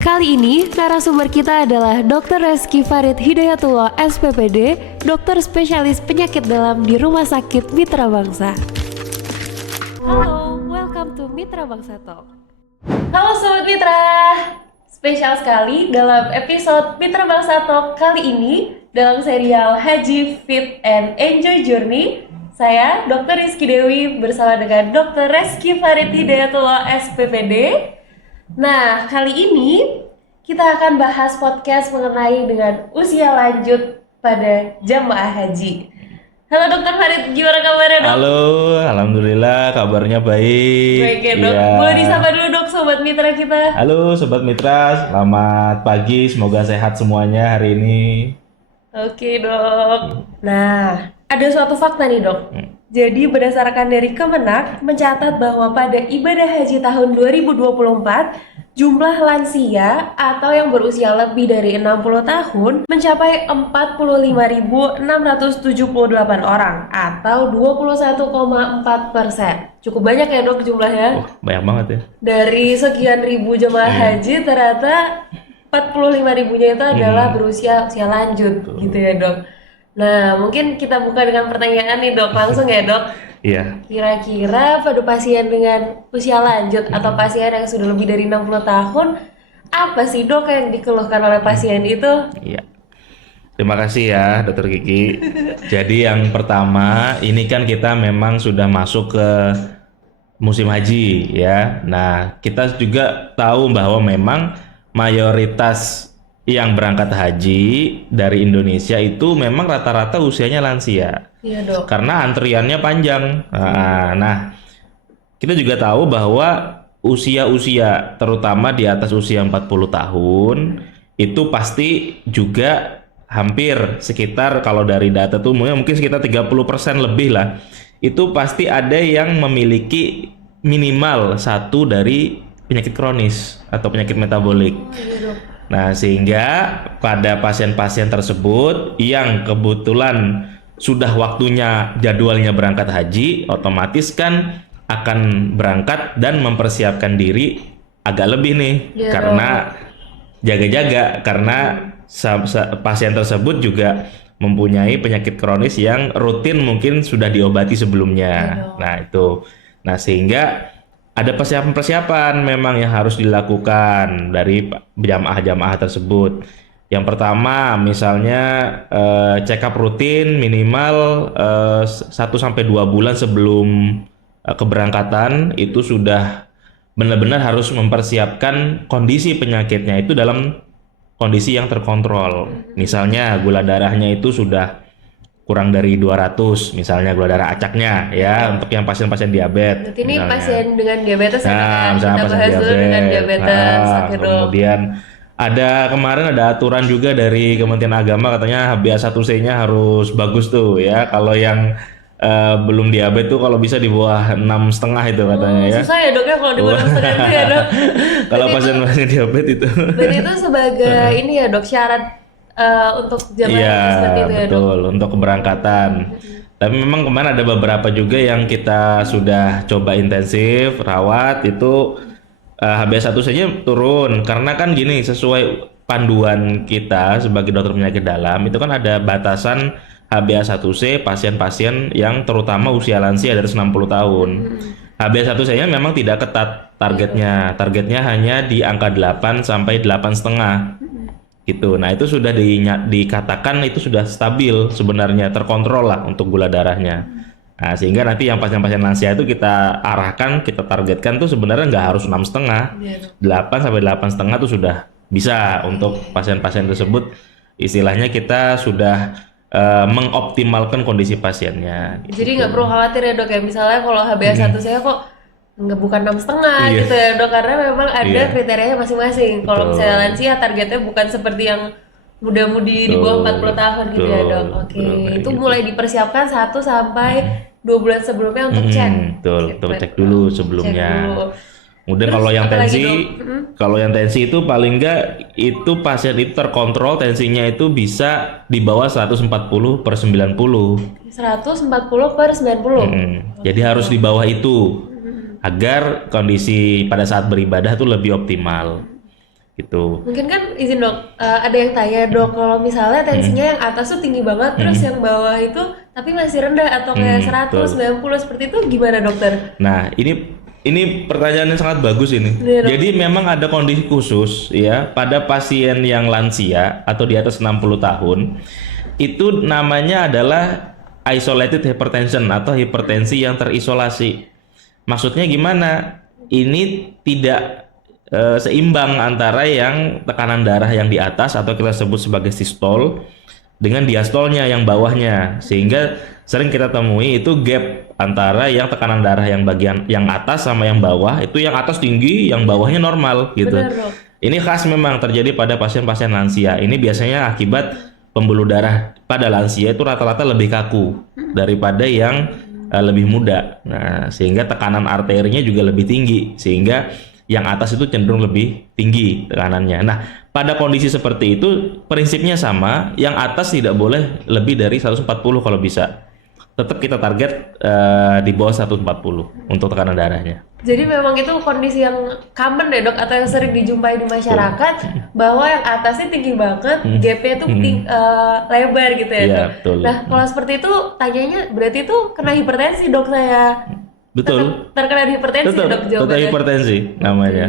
Kali ini, narasumber kita adalah Dr. Reski Farid Hidayatullah, SPPD, dokter spesialis penyakit dalam di Rumah Sakit Mitra Bangsa. Halo, welcome to Mitra Bangsa Talk. Halo Sobat Mitra, spesial sekali dalam episode Mitra Bangsa Talk kali ini dalam serial Haji Fit and Enjoy Journey. Saya Dr. Rizky Dewi bersama dengan Dr. Reski Farid Hidayatullah, SPPD. Nah, kali ini kita akan bahas podcast mengenai dengan usia lanjut pada jamaah haji. Halo Dokter Farid, gimana kabarnya Dok? Halo, alhamdulillah kabarnya baik. Baik ya Dok, boleh disapa dulu Dok Sobat Mitra kita. Halo Sobat Mitra, selamat pagi, semoga sehat semuanya hari ini. Oke Dok. Nah, ada suatu fakta nih Dok. Jadi berdasarkan dari Kemenak mencatat bahwa pada ibadah haji tahun 2024 jumlah lansia atau yang berusia lebih dari 60 tahun mencapai 45.678 orang atau 21,4%. Cukup banyak ya Dok jumlahnya. Banyak banget ya. Dari sekian ribu jemaah haji ternyata 45 ribunya itu adalah berusia usia lanjut. Betul. Gitu ya Dok. Nah, mungkin kita buka dengan pertanyaan nih Dok, langsung ya Dok. Iya. Kira-kira pada pasien dengan usia lanjut atau pasien yang sudah lebih dari 60 tahun, apa sih Dok yang dikeluhkan oleh pasien itu? Iya. Terima kasih ya Dokter Kiki. Jadi yang pertama, ini kan kita memang sudah masuk ke musim haji ya. Nah, kita juga tahu bahwa memang mayoritas yang berangkat haji dari Indonesia itu memang rata-rata usianya lansia. Iya Dok. Karena antriannya panjang. Nah, kita juga tahu bahwa usia-usia terutama di atas usia 40 tahun itu pasti juga hampir sekitar, kalau dari data tuh mungkin sekitar 30% lebih lah. Itu pasti ada yang memiliki minimal satu dari penyakit kronis atau penyakit metabolik. Iya Dok. Nah, sehingga pada pasien-pasien tersebut yang kebetulan sudah waktunya jadwalnya berangkat haji, otomatis kan akan berangkat dan mempersiapkan diri agak lebih nih, Ya, karena jaga-jaga, karena pasien tersebut juga mempunyai penyakit kronis yang rutin mungkin sudah diobati sebelumnya. Ya, Nah, itu. Nah, sehingga ada persiapan-persiapan memang yang harus dilakukan dari jamaah-jamaah tersebut. Yang pertama, misalnya check up rutin minimal 1-2 bulan sebelum keberangkatan itu sudah benar-benar harus mempersiapkan kondisi penyakitnya itu dalam kondisi yang terkontrol. Misalnya gula darahnya itu sudah kurang dari 200, misalnya gula darah acaknya ya, untuk yang pasien-pasien diabetes. Berarti ini misalnya. pasien dengan diabetes ya Dok? Misalnya Kita pasien bahas dulu dengan diabetes. Oke Dok. kemudian kemarin ada aturan juga dari Kementerian Agama, katanya HbA1c-nya harus bagus tuh ya. Kalau yang belum diabetes tuh kalau bisa di bawah 6,5 itu katanya ya. Susah ya Dok ya kalau di bawah 6,5 itu ya Dok. Kalau pasien-pasien diabetes itu. Berarti itu sebagai ini ya Dok, syarat untuk jamaah Iya, seperti itu ya Dok. betul, untuk keberangkatan. Tapi memang kemarin ada beberapa juga yang kita sudah coba intensif rawat, itu HbA1c-nya turun karena kan gini, sesuai panduan kita sebagai dokter penyakit dalam itu kan ada batasan HbA1c pasien-pasien yang terutama usia lansia dari 60 tahun. HbA1c-nya memang tidak ketat targetnya hanya di angka 8 sampai 8,5 gitu. Nah, itu sudah dikatakan itu sudah stabil sebenarnya, terkontrol lah untuk gula darahnya. Nah, sehingga nanti yang pasien-pasien lansia itu kita arahkan, kita targetkan tuh sebenarnya nggak harus 6,5, 8 sampai 8,5 tuh sudah bisa untuk pasien-pasien tersebut. Istilahnya kita sudah mengoptimalkan kondisi pasiennya. Jadi nggak perlu khawatir ya Dok ya, misalnya kalau HbA1 saya kok nggak, bukan 6,5 Iya. gitu ya Dok, karena memang ada Iya. kriterianya masing-masing. Kalau Betul. misalnya lansia targetnya bukan seperti yang muda-mudi di bawah 40 tahun gitu ya Dok. Betul. Oke, Betul, itu kayak mulai dipersiapkan 1 sampai 2 bulan sebelumnya untuk cek. Betul, untuk cek dulu sebelumnya. Cek dulu. Kemudian Terus kalau yang apa lagi, tensi, Dok? kalau yang tensi itu paling enggak itu pasien itu terkontrol tensinya itu bisa di bawah 140/90. 140/90. Jadi harus di bawah itu agar kondisi pada saat beribadah tuh lebih optimal. gitu. Mungkin kan izin dok, ada yang tanya dok, kalau misalnya tensinya yang atas tuh tinggi banget, terus yang bawah itu tapi masih rendah atau kayak 100, Betul. 90 seperti itu gimana dokter? Nah, ini pertanyaan yang sangat bagus ini. Iya, dok. Jadi memang ada kondisi khusus ya pada pasien yang lansia atau di atas 60 tahun itu namanya adalah isolated hypertension atau hipertensi yang terisolasi. Maksudnya gimana? Ini tidak seimbang antara yang tekanan darah yang di atas atau kita sebut sebagai sistol dengan diastolnya yang bawahnya, sehingga sering kita temui itu gap antara yang tekanan darah yang bagian yang atas sama yang bawah, itu yang atas tinggi, yang bawahnya normal gitu. Benar dok. Ini khas memang terjadi pada pasien-pasien lansia. Ini biasanya akibat pembuluh darah pada lansia itu rata-rata lebih kaku daripada yang lebih muda. Nah, sehingga tekanan arterinya juga lebih tinggi, sehingga yang atas itu cenderung lebih tinggi tekanannya. Nah, pada kondisi seperti itu prinsipnya sama, yang atas tidak boleh lebih dari 140 kalau bisa. Tetap kita target di bawah 140 untuk tekanan darahnya. Jadi memang itu kondisi yang common ya dok, atau yang sering dijumpai di masyarakat, bahwa yang atasnya tinggi banget, gapnya tuh lebar gitu ya Iya, dok. betul. Nah kalau seperti itu tanyanya berarti itu kena hipertensi dok saya. Betul. Terkena hipertensi Tetap dok jawabannya. hipertensi namanya.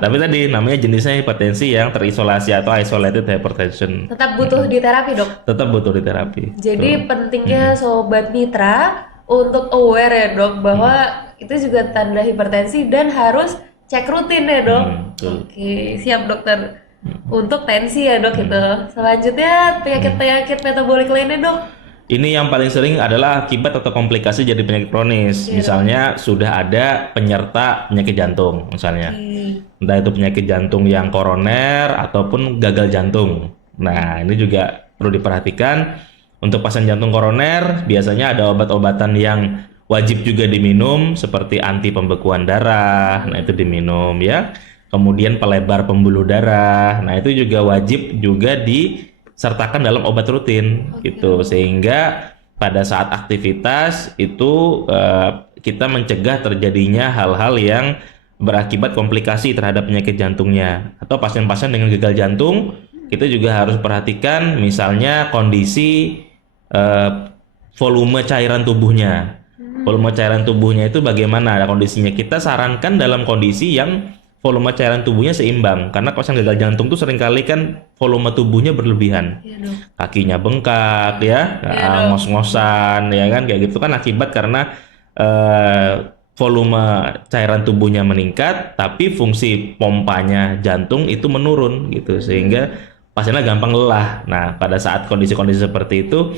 Tapi tadi namanya jenisnya hipertensi yang terisolasi atau isolated hypertension. Tetap butuh diterapi dok. Tetap butuh diterapi. Jadi pentingnya sobat mitra untuk aware ya dok, bahwa itu juga tanda hipertensi dan harus cek rutin ya dok. Betul. Oke, siap dokter. Untuk tensi ya dok itu. Selanjutnya penyakit-penyakit metabolik lainnya dok. Ini yang paling sering adalah akibat atau komplikasi jadi penyakit kronis. Misalnya sudah ada penyerta penyakit jantung misalnya. Entah itu penyakit jantung yang koroner ataupun gagal jantung. Nah, ini juga perlu diperhatikan. Untuk pasien jantung koroner biasanya ada obat-obatan yang wajib juga diminum seperti anti pembekuan darah. Nah, itu diminum ya. Kemudian pelebar pembuluh darah. Nah, itu juga wajib juga disertakan dalam obat rutin gitu, sehingga pada saat aktivitas itu kita mencegah terjadinya hal-hal yang berakibat komplikasi terhadap penyakit jantungnya. Atau pasien-pasien dengan gagal jantung kita juga harus perhatikan misalnya kondisi volume cairan tubuhnya. Volume cairan tubuhnya itu bagaimana kondisinya. Kita sarankan dalam kondisi yang volume cairan tubuhnya seimbang, karena pasien gagal jantung tuh seringkali kan volume tubuhnya berlebihan, kakinya bengkak ya, ngos-ngosan ya kan, kayak gitu kan akibat karena volume cairan tubuhnya meningkat, tapi fungsi pompanya jantung itu menurun gitu, sehingga pasiennya gampang lelah. Nah, pada saat kondisi-kondisi seperti itu,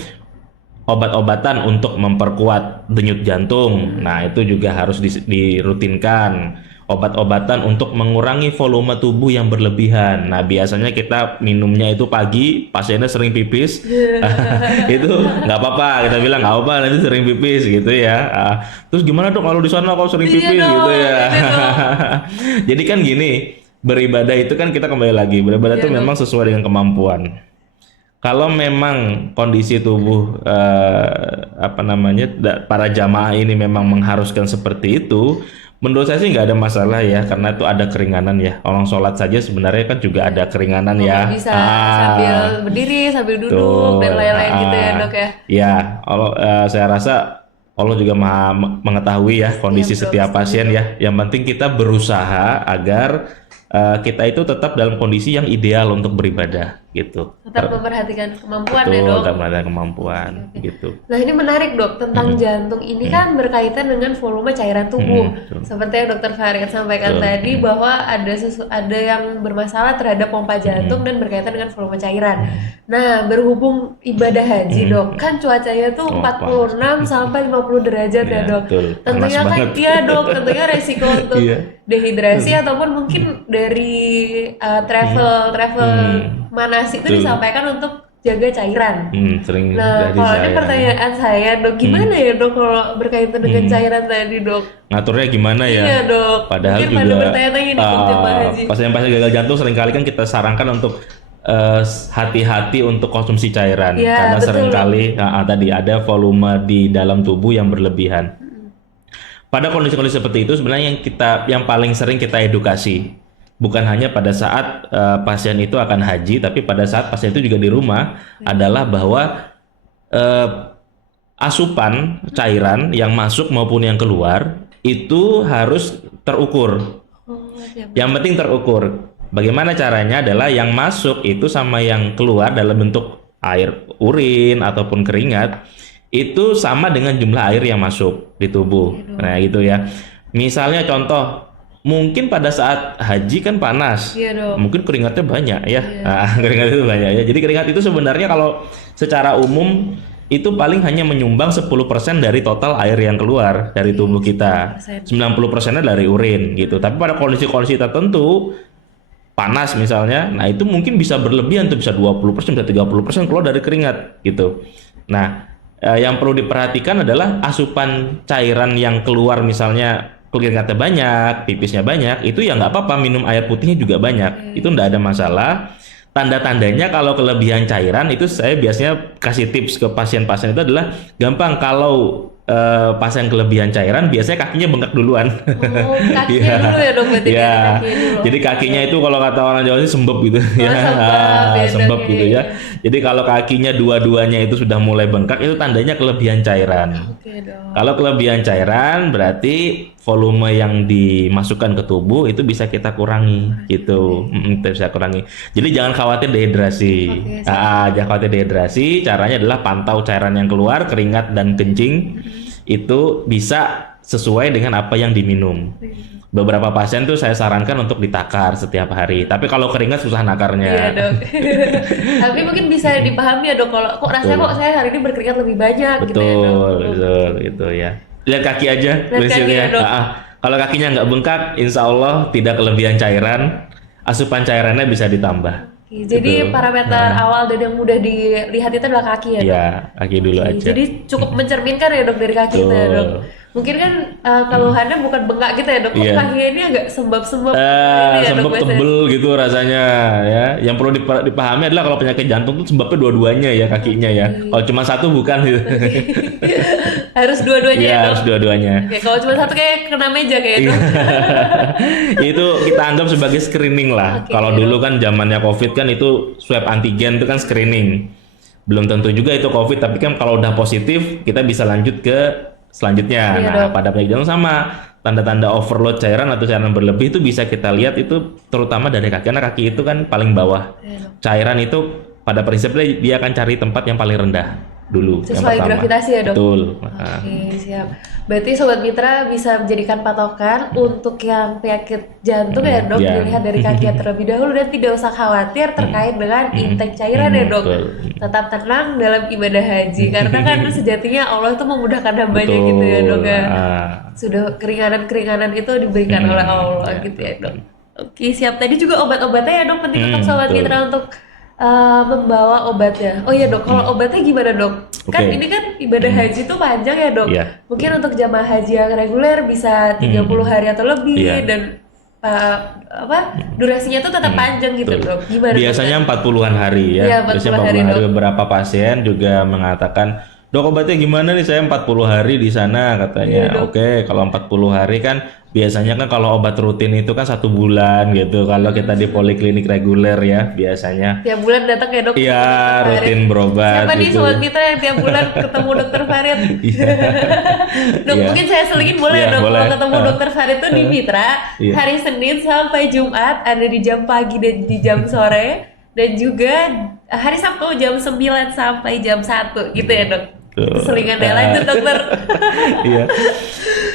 obat-obatan untuk memperkuat denyut jantung, nah itu juga harus dirutinkan. Obat-obatan untuk mengurangi volume tubuh yang berlebihan. Nah, biasanya kita minumnya itu pagi, pasiennya sering pipis. Itu nggak apa-apa, kita bilang nggak apa-apa, nanti sering pipis gitu ya. Terus gimana dok kalau di sana kok sering pipis gitu ya? Jadi kan gini, beribadah itu kan kita kembali lagi, beribadah itu memang sesuai dengan kemampuan. Kalau memang kondisi tubuh para jamaah ini memang mengharuskan seperti itu, menurut saya sih nggak ada masalah ya, karena itu ada keringanan ya. Orang sholat saja sebenarnya kan juga ada keringanan ya. Bisa sambil berdiri, sambil duduk dan lain-lain gitu ya dok ya. Ya, saya rasa Allah juga mengetahui ya kondisi setiap pasien ya. Yang penting kita berusaha agar kita itu tetap dalam kondisi yang ideal untuk beribadah gitu. Tetap memperhatikan kemampuan ya dok. Tetap memperhatikan kemampuan gitu. Nah ini menarik dok, tentang jantung ini kan berkaitan dengan volume cairan tubuh. Seperti yang dokter Farid sampaikan tadi, bahwa ada yang bermasalah terhadap pompa jantung dan berkaitan dengan volume cairan. Nah berhubung ibadah haji dok, kan cuacanya tuh 46 sampai 50 derajat ya dok. Tentunya kan iya dok, tentunya resiko untuk dehidrasi ataupun mungkin dari travel manasik itu disampaikan untuk jaga cairan. Nah, kalau ini pertanyaan saya dok, gimana ya dok kalau berkaitan dengan cairan tadi dok? Ngaturnya gimana ya? Iya dok. Padahal mungkin juga bertanya-tanya nih jemaah haji. Pasien-pasien gagal jantung seringkali kan kita sarankan untuk hati-hati untuk konsumsi cairan, karena seringkali tadi ada volume di dalam tubuh yang berlebihan. Pada kondisi-kondisi seperti itu sebenarnya yang paling sering kita edukasi. bukan hanya pada saat pasien itu akan haji, tapi pada saat pasien itu juga di rumah adalah bahwa eh, asupan cairan yang masuk maupun yang keluar itu harus terukur. Oh, siap. Yang penting terukur. Bagaimana caranya adalah yang masuk itu sama yang keluar dalam bentuk air urin ataupun keringat itu sama dengan jumlah air yang masuk di tubuh. Nah, gitu ya. Misalnya contoh, mungkin pada saat haji kan panas. Iya dok. Mungkin keringatnya banyak ya. Nah, keringat itu banyak ya. Jadi keringat itu sebenarnya kalau secara umum itu paling hanya menyumbang 10% dari total air yang keluar dari tubuh kita. 90%-nya dari urin gitu. Tapi pada kondisi-kondisi tertentu panas misalnya, nah itu mungkin bisa berlebihan tuh, bisa 20%, bisa 30% keluar dari keringat gitu. Nah, yang perlu diperhatikan adalah asupan cairan yang keluar, misalnya keringatnya banyak, pipisnya banyak, itu ya nggak apa-apa, minum air putihnya juga banyak, itu nggak ada masalah. Tanda-tandanya kalau kelebihan cairan itu saya biasanya kasih tips ke pasien-pasien itu adalah gampang, kalau pasien kelebihan cairan biasanya kakinya bengkak duluan. Oh, kakinya Iya. dulu ya dok, berarti Iya. dari kakinya dulu. Jadi kakinya itu kalau kata orang Jawa sih sembep gitu ya. sembep, ya, Sembep dok, gitu iya. ya. Jadi kalau kakinya dua-duanya itu sudah mulai bengkak, itu tandanya kelebihan cairan. Oke dok. Kalau kelebihan cairan berarti volume yang dimasukkan ke tubuh itu bisa kita kurangi gitu. Kita bisa kurangi. Jadi jangan khawatir dehidrasi. Oke, Jangan khawatir dehidrasi. Caranya adalah pantau cairan yang keluar, keringat dan kencing. Itu bisa sesuai dengan apa yang diminum. Beberapa pasien tuh saya sarankan untuk ditakar setiap hari. Tapi kalau keringat susah nakarnya. Iya dok. Tapi mungkin bisa dipahami ya dok, kalau kok rasanya kok saya hari ini berkeringat lebih banyak gitu ya dok. Betul gitu ya. Lihat kaki aja Lihat kaki prinsipnya. ya, Dok. Kalau kakinya nggak bengkak, insya Allah tidak kelebihan cairan, asupan cairannya bisa ditambah. Oke, jadi Betul. parameter awal dan yang mudah dilihat itu adalah kaki ya dok. Ya, kaki dulu Oke, aja. jadi cukup mencerminkan ya dok dari kaki itu ya dok. Betul. Mungkin kan keluhannya bukan bengkak gitu ya dok, kok Iya. kakinya ini agak sembab-sembab ini ya dok Sembab biasanya. tebel gitu rasanya ya. Yang perlu dipahami adalah kalau penyakit jantung tuh sebabnya dua-duanya ya, kakinya ya. Kalau cuma satu bukan gitu. Harus dua-duanya ya Iya, dok. harus dua-duanya. Oke, kalau cuma satu kayak kena meja kayak dok. Itu kita anggap sebagai screening lah. Oke, Kalau iya. dulu kan zamannya COVID kan itu swab antigen itu kan screening. Belum tentu juga itu COVID, tapi kan kalau udah positif kita bisa lanjut ke selanjutnya. Iya, Nah, dok. pada penyakit jantung sama, tanda-tanda overload cairan atau cairan berlebih itu bisa kita lihat itu terutama dari kaki, karena kaki itu kan paling bawah. Iya, dok. Cairan itu pada prinsipnya dia akan cari tempat yang paling rendah dulu. yang Sesuai pertama. gravitasi ya dok. Betul. Oke, siap. Berarti Sobat Mitra bisa menjadikan patokan untuk yang penyakit jantung ya dok, Iya. dilihat dari kaki terlebih dahulu dan tidak usah khawatir terkait dengan intake cairan ya dok. Betul. Tetap tenang dalam ibadah haji, karena kan sejatinya Allah itu memudahkan hambanya gitu ya dok ya. Ah. Sudah keringanan-keringanan itu diberikan oleh Allah gitu ya dok. Oke, siap. Tadi juga obat-obatnya ya dok, penting untuk Sobat betul. Mitra untuk membawa obatnya. Oh iya dok, kalau obatnya gimana dok? Kan Oke. ini kan ibadah haji itu panjang ya dok. Iya. Mungkin untuk jamaah haji yang reguler bisa 30 hari atau lebih Iya. dan durasinya tuh tetap panjang gitu Betul. dok. Gimana dok? Biasanya 40-an hari ya. Iya, 40 Biasanya 40 hari, hari. Dok. Beberapa pasien juga mengatakan, "Dok, obatnya gimana nih? Saya 40 hari di sana," katanya. Iya, Dok. Oke, kalau 40 hari kan biasanya kan kalau obat rutin itu kan 1 bulan gitu. Kalau kita di poliklinik reguler ya biasanya. Tiap bulan datang ya dok? Iya, Dokter Farid. rutin berobat Siapa nih gitu. Sobat Mitra yang tiap bulan ketemu dokter Farid? Iya. Dok, Iya. mungkin saya selingin boleh Iya, ya dok, boleh. kalau ketemu dokter Farid tuh di Mitra Iya. hari Senin sampai Jumat, ada di jam pagi dan di jam sore, dan juga hari Sabtu jam 9 sampai jam 1 gitu ya dok. Tuh. Selingannya lanjut dokter. Iya.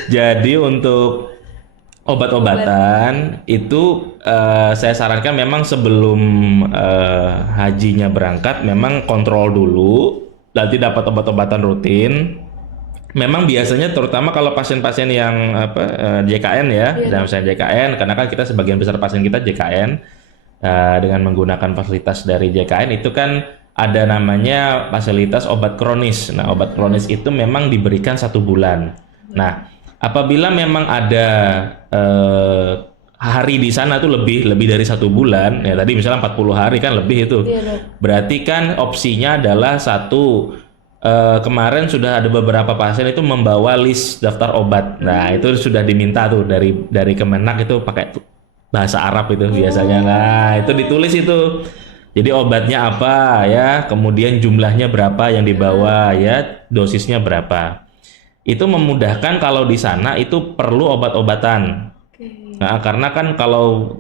Jadi untuk obat-obatan itu saya sarankan memang sebelum hajinya berangkat memang kontrol dulu, nanti dapat obat-obatan rutin. Memang biasanya terutama kalau pasien-pasien yang JKN ya, dalam saya JKN, karena kan kita sebagian besar pasien kita JKN dengan menggunakan fasilitas dari JKN itu kan ada namanya fasilitas obat kronis. Nah, obat kronis itu memang diberikan 1 bulan. Nah, apabila memang ada hari di sana tuh lebih dari 1 bulan, ya tadi misalnya 40 hari kan lebih itu. Iya dok. Berarti kan opsinya adalah satu, kemarin sudah ada beberapa pasien itu membawa list daftar obat. Nah, itu sudah diminta tuh dari Kemenak itu pakai bahasa Arab itu biasanya. Nah, itu ditulis itu. Jadi obatnya apa ya, kemudian jumlahnya berapa yang dibawa ya, dosisnya berapa. Itu memudahkan kalau di sana itu perlu obat-obatan. Oke. Nah, karena kan kalau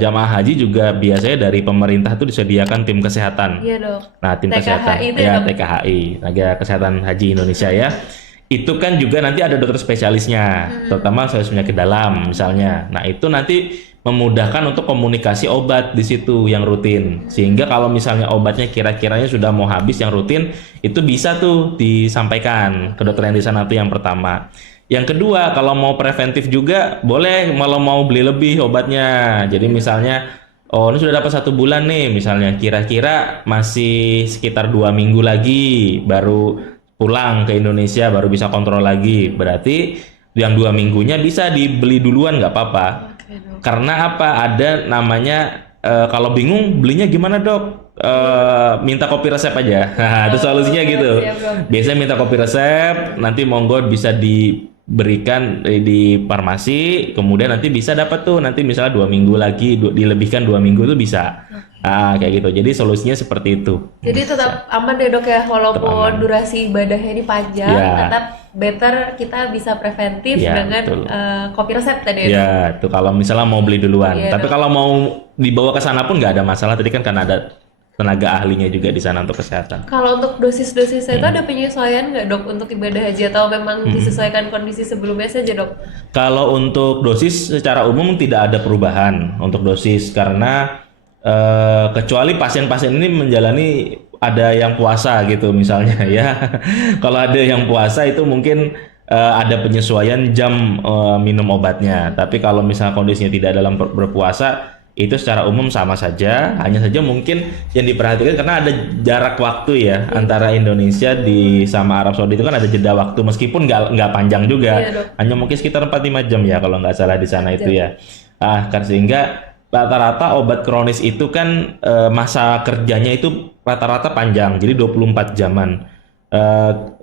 jamaah haji juga biasanya dari pemerintah itu disediakan tim kesehatan. Iya dok. Nah, tim kesehatan TKHI itu ya dok. TKHI, Tenaga Kesehatan Haji Indonesia ya. Itu kan juga nanti ada dokter spesialisnya, terutama spesialis penyakit dalam misalnya. Nah, itu nanti memudahkan untuk komunikasi obat di situ yang rutin. Sehingga kalau misalnya obatnya kira-kiranya sudah mau habis yang rutin, itu bisa tuh disampaikan ke dokter yang di sana, tuh yang pertama. Yang kedua, kalau mau preventif juga boleh, malah mau beli lebih obatnya. Jadi misalnya, oh ini sudah dapat 1 bulan nih, misalnya kira-kira masih sekitar 2 minggu lagi baru pulang ke Indonesia, baru bisa kontrol lagi. Berarti yang 2 minggunya bisa dibeli duluan, nggak apa-apa. Oke dok. Karena apa? Ada namanya kalau bingung belinya gimana dok? Minta kopi resep aja. Nah, itu solusinya gitu. Siap, dok. Biasanya minta kopi resep, nanti monggo bisa diberikan di farmasi, kemudian nanti bisa dapat tuh nanti misalnya 2 minggu lagi, dilebihkan 2 minggu tuh bisa. Ah, kayak gitu. Jadi solusinya seperti itu. Jadi tetap aman deh dok ya, walaupun aman. durasi ibadahnya ini panjang, Ya. tetap better kita bisa preventif Ya, dengan betul. kopi resep tadi ya dok. Ya, tuh kalau misalnya mau beli duluan. Iya, Tapi dok. kalau mau dibawa ke sana pun nggak ada masalah. Tadi kan karena ada tenaga ahlinya juga di sana untuk kesehatan. Kalau untuk dosis-dosisnya itu ada penyesuaian nggak dok untuk ibadah haji atau memang disesuaikan kondisi sebelumnya saja dok? Kalau untuk dosis secara umum tidak ada perubahan untuk dosis karena kecuali pasien-pasien ini menjalani ada yang puasa gitu misalnya ya. Kalau ada yang puasa itu mungkin ada penyesuaian jam minum obatnya. Tapi kalau misalnya kondisinya tidak dalam berpuasa itu secara umum sama saja. Hanya saja mungkin yang diperhatikan karena ada jarak waktu ya antara Indonesia sama Arab Saudi itu kan ada jeda waktu meskipun nggak panjang juga. Iya, dok. Hanya mungkin sekitar 4-5 jam ya kalau nggak salah di sana itu ya. Kan sehingga rata-rata obat kronis itu kan masa kerjanya itu rata-rata panjang, jadi 24 jaman.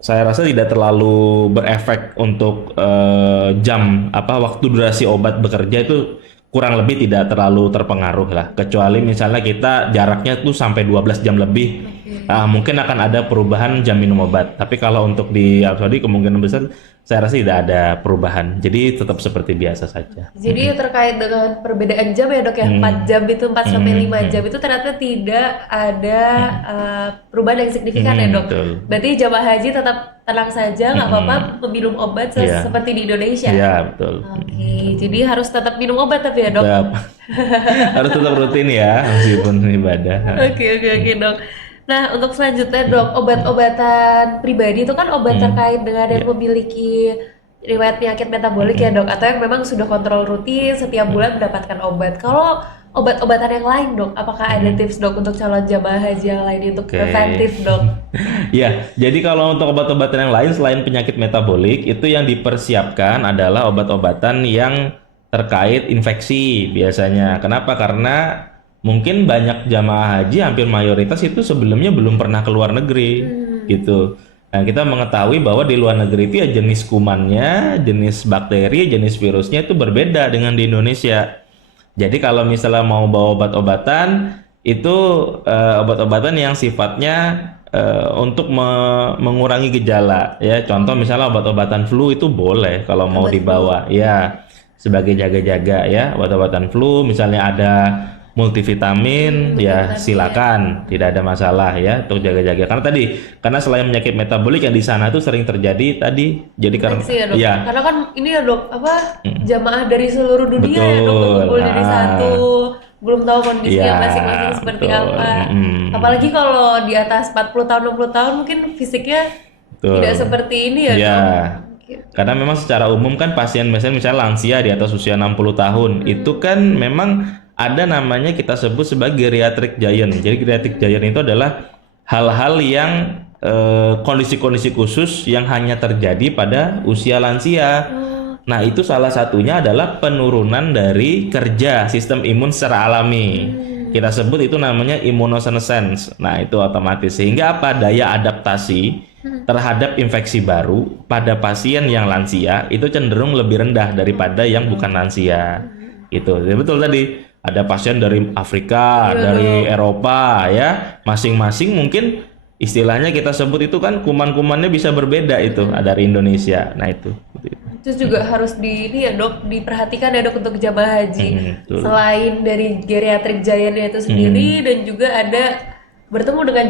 Saya rasa tidak terlalu berefek untuk jam waktu durasi obat bekerja itu kurang lebih tidak terlalu terpengaruh lah. Kecuali misalnya kita jaraknya tuh sampai 12 jam lebih. Mungkin akan ada perubahan jam minum obat. Tapi kalau untuk di Arab Saudi kemungkinan besar saya rasa tidak ada perubahan. Jadi tetap seperti biasa saja. Jadi terkait dengan perbedaan jam ya dok ya, 4 jam itu 4 sampai 5 jam itu ternyata tidak ada perubahan yang signifikan ya dok. Betul. Berarti jamaah haji tetap tenang saja, nggak apa-apa meminum obat Iya. seperti di Indonesia. Iya, betul. Oke, jadi harus tetap minum obat tapi ya dok. Tetap. Harus tetap rutin ya meskipun ibadah. Oke dok. Nah untuk selanjutnya dok, obat-obatan pribadi itu kan obat terkait dengan yang memiliki riwayat penyakit metabolik ya dok, atau yang memang sudah kontrol rutin setiap bulan mendapatkan obat. Kalau obat-obatan yang lain dok, apakah ada tips dok untuk calon jamaah haji yang lain untuk preventif dok? Ya, jadi kalau untuk obat-obatan yang lain selain penyakit metabolik itu yang dipersiapkan adalah obat-obatan yang terkait infeksi biasanya. Kenapa? Karena mungkin banyak jamaah haji hampir mayoritas itu sebelumnya belum pernah ke luar negeri gitu. Nah, kita mengetahui bahwa di luar negeri itu ya jenis kumannya, jenis bakteri, jenis virusnya itu berbeda dengan di Indonesia. Jadi kalau misalnya mau bawa obat-obatan itu obat-obatan yang sifatnya untuk mengurangi gejala ya. Contoh misalnya obat-obatan flu itu boleh kalau mau dibawa ya sebagai jaga-jaga ya. Obat-obatan flu misalnya ada multivitamin ya silakan, tidak ada masalah ya untuk jaga-jaga. Karena selain penyakit metabolik yang di sana tuh sering terjadi tadi. Jadi karena Infeksi ya dok. ya Karena kan ini ya dok, jamaah dari seluruh dunia ya dok, Betul. berkumpul dari satu, belum tahu kondisinya Iya, masing-masing seperti betul. apa. Apalagi kalau di atas 40 tahun, 60 tahun mungkin fisiknya Betul. tidak seperti ini ya Ya. dok. Karena memang secara umum kan pasien misalnya lansia di atas usia 60 tahun itu kan memang ada namanya kita sebut sebagai geriatric giant. Jadi geriatric giant itu adalah hal-hal yang kondisi-kondisi khusus yang hanya terjadi pada usia lansia. Nah, itu salah satunya adalah penurunan dari kerja sistem imun secara alami. Kita sebut itu namanya immunosenescence. Nah, itu otomatis sehingga apa? Daya adaptasi terhadap infeksi baru pada pasien yang lansia itu cenderung lebih rendah daripada yang bukan lansia. Gitu. Ya, betul tadi. Ada pasien dari Afrika, Iya dari dok. Eropa ya. Masing-masing mungkin istilahnya kita sebut itu kan kuman-kumannya bisa berbeda itu dari Indonesia. Nah, itu. Terus juga harus ini ya dok, diperhatikan ya dok untuk jamaah haji. Betul. Selain dari geriatrik giant itu sendiri dan juga ada bertemu dengan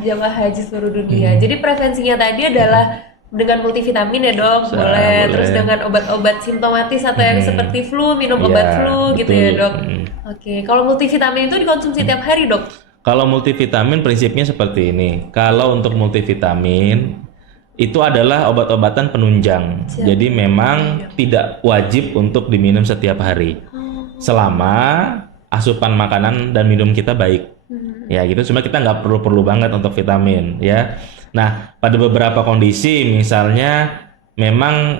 jamaah haji seluruh dunia. Jadi prevensinya tadi adalah dengan multivitamin ya dok, boleh. Terus dengan obat-obat simptomatis atau yang seperti flu, minum Iya, obat flu gitu ya betul. dok. Oke, kalau multivitamin itu dikonsumsi tiap hari dok? Kalau multivitamin prinsipnya seperti ini. Kalau untuk multivitamin itu adalah obat-obatan penunjang. Jadi memang tidak wajib untuk diminum setiap hari. Selama asupan makanan dan minum kita baik. Ya gitu, cuma kita nggak perlu-perlu banget untuk vitamin ya. Nah, pada beberapa kondisi misalnya memang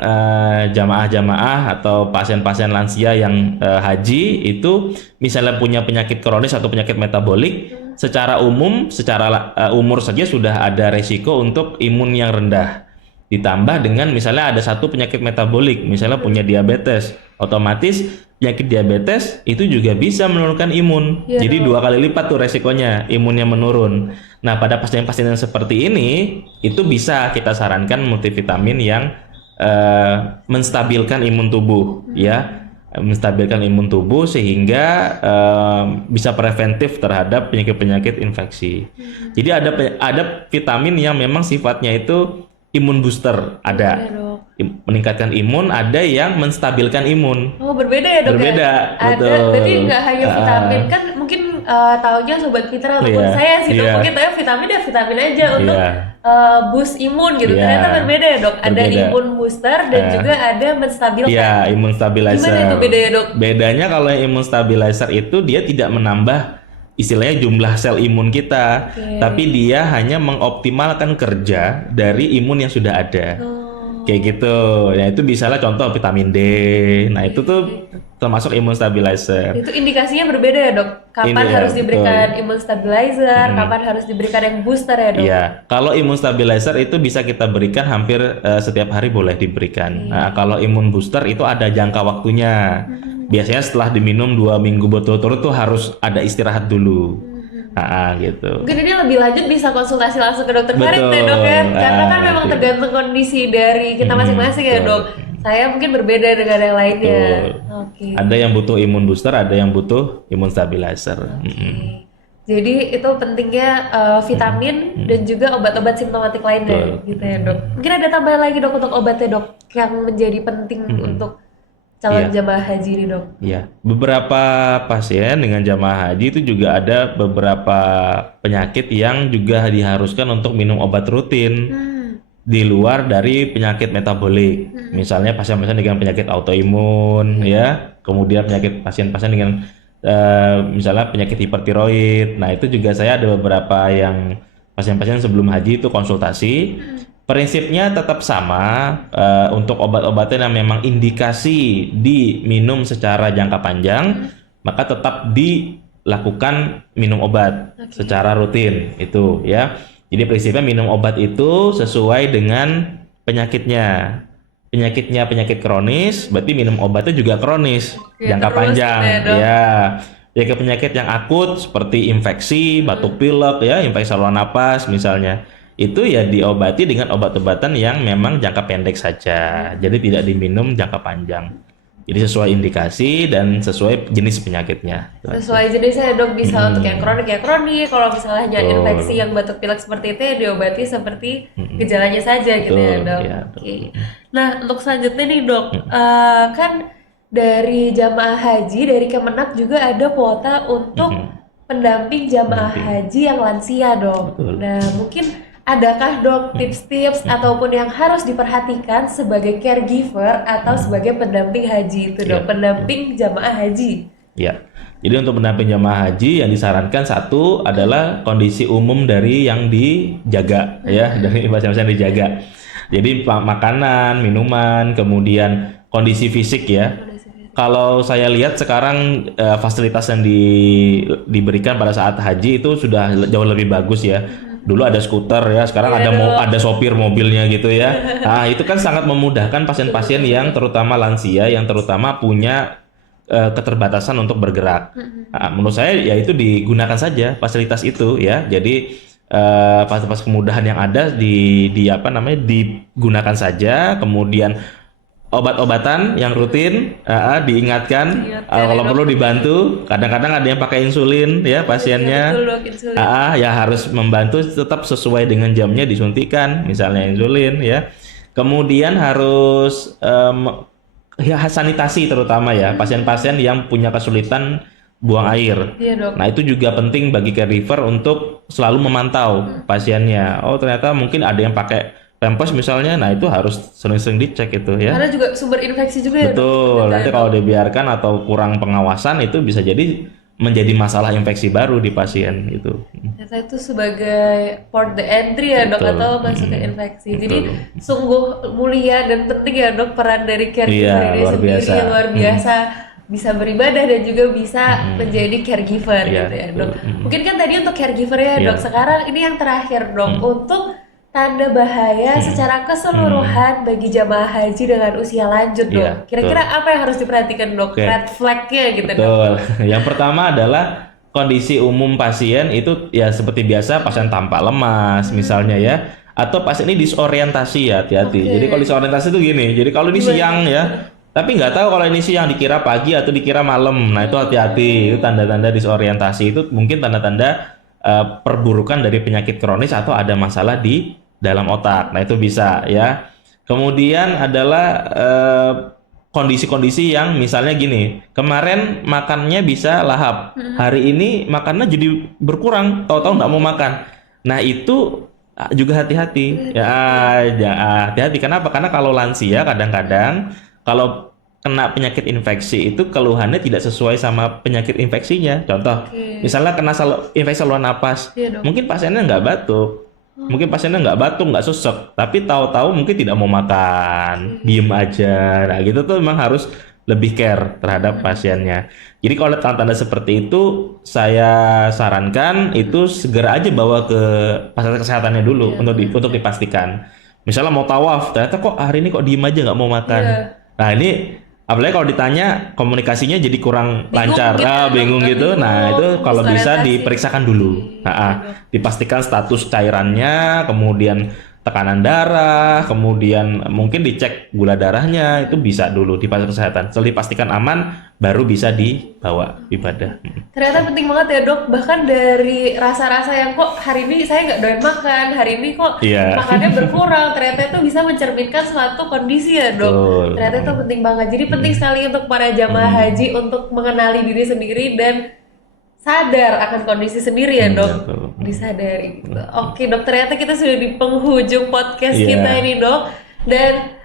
jamaah-jamaah atau pasien-pasien lansia yang haji itu misalnya punya penyakit kronis atau penyakit metabolik, secara umum, secara umur saja sudah ada resiko untuk imun yang rendah. Ditambah dengan misalnya ada satu penyakit metabolik, misalnya punya diabetes, otomatis penyakit diabetes itu juga bisa menurunkan imun. Ya, Jadi 2 kali lipat tuh resikonya, imunnya menurun. Nah, pada pasien-pasien yang seperti ini, itu bisa kita sarankan multivitamin yang menstabilkan imun tubuh, ya, menstabilkan imun tubuh sehingga bisa preventif terhadap penyakit-penyakit infeksi. Jadi ada vitamin yang memang sifatnya itu imun booster, ada. Meningkatkan imun, ada yang menstabilkan imun. Oh, berbeda ya dok? Berbeda, Ada, betul. berarti nggak hanya vitamin kan mungkin taunya sobat Fitra ataupun saya sih dok, mungkin tahu vitamin ya vitamin aja untuk boost imun gitu. Ternyata berbeda ya dok, ada imun booster dan juga ada menstabilkan. Iya, imun stabilizer. Gimana itu bedanya dok? Bedanya kalau yang imun stabilizer itu dia tidak menambah istilahnya jumlah sel imun kita, tapi dia hanya mengoptimalkan kerja dari imun yang sudah ada. Kayak gitu. Ya itu misalnya contoh vitamin D. Nah, itu tuh termasuk imun stabilizer. Itu indikasinya berbeda ya dok? Kapan harus diberikan imun stabilizer, kapan harus diberikan yang booster ya dok? Iya, kalau imun stabilizer itu bisa kita berikan hampir setiap hari boleh diberikan. Nah, kalau imun booster itu ada jangka waktunya. Biasanya setelah diminum 2 minggu berturut-turut tuh harus ada istirahat dulu. Gitu. Mungkin ini lebih lanjut bisa konsultasi langsung ke dokter Farid ya dok ya, karena kan memang tergantung kondisi dari kita masing-masing ya dok. Saya mungkin berbeda dengan yang lainnya. Ada yang butuh imun booster, ada yang butuh imun stabilizer. Jadi itu pentingnya vitamin dan juga obat-obat simptomatik lainnya gitu ya dok. Mungkin ada tambahan lagi dok untuk obatnya dok yang menjadi penting untuk calon jamaah haji ini dok? Iya, beberapa pasien dengan jamaah haji itu juga ada beberapa penyakit yang juga diharuskan untuk minum obat rutin di luar dari penyakit metabolik. Misalnya pasien-pasien dengan penyakit autoimun, ya, kemudian pasien-pasien dengan misalnya penyakit hipertiroid. Nah, itu juga saya ada beberapa yang pasien-pasien sebelum haji itu konsultasi. Prinsipnya tetap sama untuk obat-obatan yang memang indikasi diminum secara jangka panjang, maka tetap dilakukan minum obat secara rutin itu ya. Jadi prinsipnya minum obat itu sesuai dengan penyakitnya. Penyakitnya penyakit kronis, berarti minum obatnya juga kronis jangka panjang ya. Ya ke penyakit yang akut seperti infeksi, batuk pilek ya, infeksi saluran napas misalnya. Itu ya diobati dengan obat-obatan yang memang jangka pendek saja. Jadi tidak diminum jangka panjang. Jadi sesuai indikasi dan sesuai jenis penyakitnya. Sesuai jenisnya dok, bisa untuk yang kronik ya kronik. Kalau misalnya hanya infeksi yang batuk pilek seperti itu ya diobati seperti gejalanya saja gitu ya dok. Ya, nah untuk selanjutnya nih dok, kan dari jamaah haji dari Kemenak juga ada kuota untuk pendamping jamaah haji yang lansia dok. Nah mungkin adakah dok tips-tips ataupun yang harus diperhatikan sebagai caregiver atau sebagai pendamping haji itu dok, pendamping jamaah haji? Ya, jadi untuk pendamping jamaah haji yang disarankan satu adalah kondisi umum dari yang dijaga ya, dari pasien-pasien dijaga. Jadi makanan, minuman, kemudian kondisi fisik ya. Kalau saya lihat sekarang fasilitas yang diberikan pada saat haji itu sudah jauh lebih bagus ya. Dulu ada skuter ya, sekarang ada sopir mobilnya gitu ya. Nah, itu kan sangat memudahkan pasien-pasien yang terutama lansia, yang terutama punya keterbatasan untuk bergerak. Nah, menurut saya ya itu digunakan saja fasilitas itu ya. Jadi fasilitas kemudahan yang ada di apa namanya digunakan saja. Kemudian obat-obatan yang rutin diingatkan, kalau perlu dibantu. Kadang-kadang ada yang pakai insulin ya pasiennya. Betul, dok, insulin. Ya harus membantu tetap sesuai dengan jamnya disuntikan, misalnya insulin ya. Kemudian harus ya sanitasi terutama ya pasien-pasien yang punya kesulitan buang air. Iya, dok. Nah itu juga penting bagi caregiver untuk selalu memantau pasiennya. Oh ternyata mungkin ada yang pakai Pampers misalnya, nah itu harus sering-sering dicek itu ya. Karena juga sumber infeksi juga ya, dok. Betul, nanti kalau dibiarkan atau kurang pengawasan itu bisa jadi menjadi masalah infeksi baru di pasien itu. Ternyata itu sebagai port the entry ya, dok, Betul. atau masuk ke infeksi. Jadi Betul. sungguh mulia dan penting ya, dok, peran dari caregiver Iya, ini luar sendiri biasa. luar biasa. Bisa beribadah dan juga bisa menjadi caregiver Iya, gitu ya, betul. dok. Mungkin kan tadi untuk caregiver ya, dok. Iya. Sekarang ini yang terakhir, dok, untuk tanda bahaya secara keseluruhan bagi jamaah haji dengan usia lanjut, dok. Iya, Kira-kira apa yang harus diperhatikan, dok? Oke. Red flag-nya gitu, dok. Betul. Yang pertama adalah kondisi umum pasien itu ya seperti biasa pasien tampak lemas misalnya ya, atau pasien ini disorientasi ya, hati-hati. Oke. Jadi kalau disorientasi itu gini, jadi kalau ini siang ya, tapi nggak tahu kalau ini siang dikira pagi atau dikira malam. Nah itu hati-hati, itu tanda-tanda disorientasi, itu mungkin tanda-tanda perburukan dari penyakit kronis atau ada masalah di dalam otak. Nah itu bisa ya. Kemudian adalah kondisi-kondisi yang misalnya gini, kemarin makannya bisa lahap, hari ini makannya jadi berkurang, tahu-tahu nggak mau makan. Nah itu juga hati-hati ya, hati-hati. Kenapa? Karena kalau lansia kadang-kadang kalau kena penyakit infeksi itu keluhannya tidak sesuai sama penyakit infeksinya. Contoh, misalnya kena infeksi saluran napas, Iya, dok. mungkin pasiennya nggak batuk. Mungkin pasiennya nggak batuk, nggak sesek, tapi tahu-tahu mungkin tidak mau makan, diem aja. Nah gitu tuh memang harus lebih care terhadap pasiennya. Jadi kalau tanda-tanda seperti itu, saya sarankan itu segera aja bawa ke fasilitas kesehatannya dulu untuk dipastikan. Misalnya mau tawaf, ternyata kok hari ini kok diem aja nggak mau makan. Nah ini apalagi kalau ditanya komunikasinya jadi kurang lancar, bingung gitu. Nah itu kalau bisa diperiksakan dulu, dipastikan status cairannya, kemudian tekanan darah, kemudian mungkin dicek gula darahnya, itu bisa dulu di fasilitas kesehatan. Setelah dipastikan aman, baru bisa dibawa ibadah. Ternyata penting banget ya, dok. Bahkan dari rasa-rasa yang kok hari ini saya nggak doyan makan, hari ini kok makannya berkurang, ternyata itu bisa mencerminkan suatu kondisi ya, dok. Betul. Ternyata itu penting banget. Jadi penting sekali untuk para jamaah haji untuk mengenali diri sendiri dan sadar akan kondisi sendiri ya, dok. Betul. Disadari gitu. Oke, dok, ternyata kita sudah di penghujung podcast kita ini, dok. Dan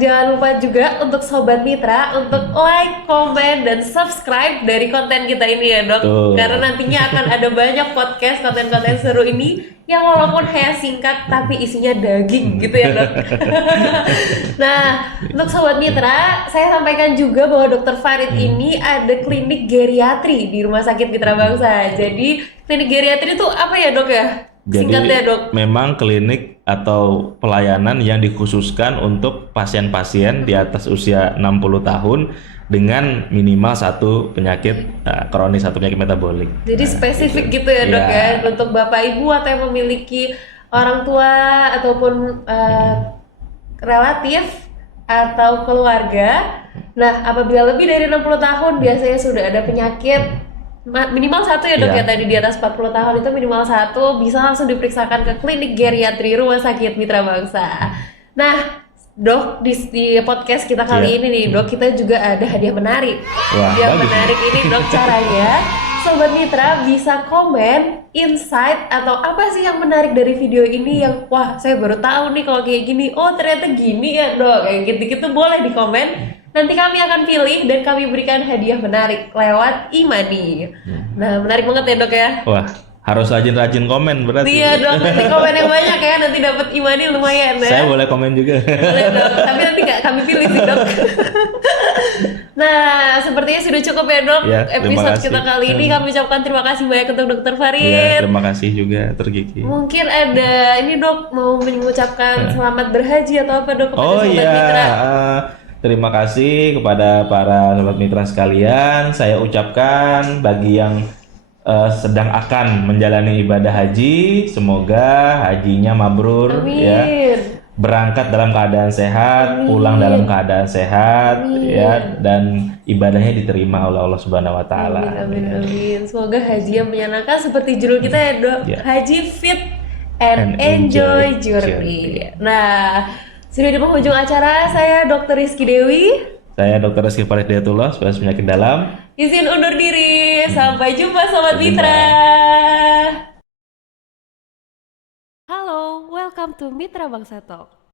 jangan lupa juga untuk Sobat Mitra untuk like, komen, dan subscribe dari konten kita ini ya, dok. Karena nantinya akan ada banyak podcast, konten-konten seru ini yang walaupun hanya singkat tapi isinya daging gitu ya, dok. Nah, untuk Sobat Mitra, saya sampaikan juga bahwa Dr. Farid ini ada klinik geriatri di Rumah Sakit Mitra Bangsa. Jadi klinik geriatri itu apa ya, dok ya? Singkatnya, dok. Memang klinik atau pelayanan yang dikhususkan untuk pasien-pasien di atas usia 60 tahun dengan minimal satu penyakit kronis, satu penyakit metabolik. Jadi spesifik gitu ya, dok ya, untuk bapak ibu atau yang memiliki orang tua ataupun relatif atau keluarga. Nah, apabila lebih dari 60 tahun biasanya sudah ada penyakit minimal satu ya, dok ya, tadi di atas 40 tahun itu minimal satu, bisa langsung diperiksakan ke klinik geriatri Rumah Sakit Mitra Bangsa. Nah, dok, di podcast kita kali ini nih, dok, kita juga ada hadiah menarik. Hadiah menarik ini, dok, caranya Sobat Mitra bisa komen insight atau apa sih yang menarik dari video ini yang wah saya baru tahu nih kalau kayak gini, oh ternyata gini ya, dok, kayak gitu-gitu boleh di komen. Nanti kami akan pilih dan kami berikan hadiah menarik lewat e-money. Nah, menarik banget ya, dok ya. Wah, harus rajin-rajin komen berarti. Iya, dok, nanti komen yang banyak ya, nanti dapat e-money lumayan ya. Saya boleh komen juga. Boleh, dok, tapi nanti nggak kami pilih sih, dok. Nah, sepertinya sudah cukup ya, dok. Ya, episode kita kali ini kami ucapkan terima kasih banyak untuk Dr. Farid. Ya, terima kasih juga Dr. Gigi. Mungkin ada ini, dok, mau mengucapkan selamat berhaji atau apa, dok, kepada Sobat Mitra. terima kasih kepada para sobat mitra sekalian. Saya ucapkan bagi yang sedang akan menjalani ibadah haji, semoga hajinya mabrur ya. Amin. Berangkat dalam keadaan sehat, pulang dalam keadaan sehat ya, dan ibadahnya diterima oleh Allah Subhanahu wa taala. Amin, amin. Semoga haji yang menyenangkan seperti judul kita ya, Dok. Ya. Haji fit and enjoy journey. Nah, sudah di penghujung acara, saya Dr. Rizky Dewi. Saya Dr. Rizky Farid Hidayatullah, spesialis penyakit dalam. Izin undur diri. Sampai jumpa Sobat Sampai jumpa. Mitra. Halo, welcome to Mitra Bangsa Talk.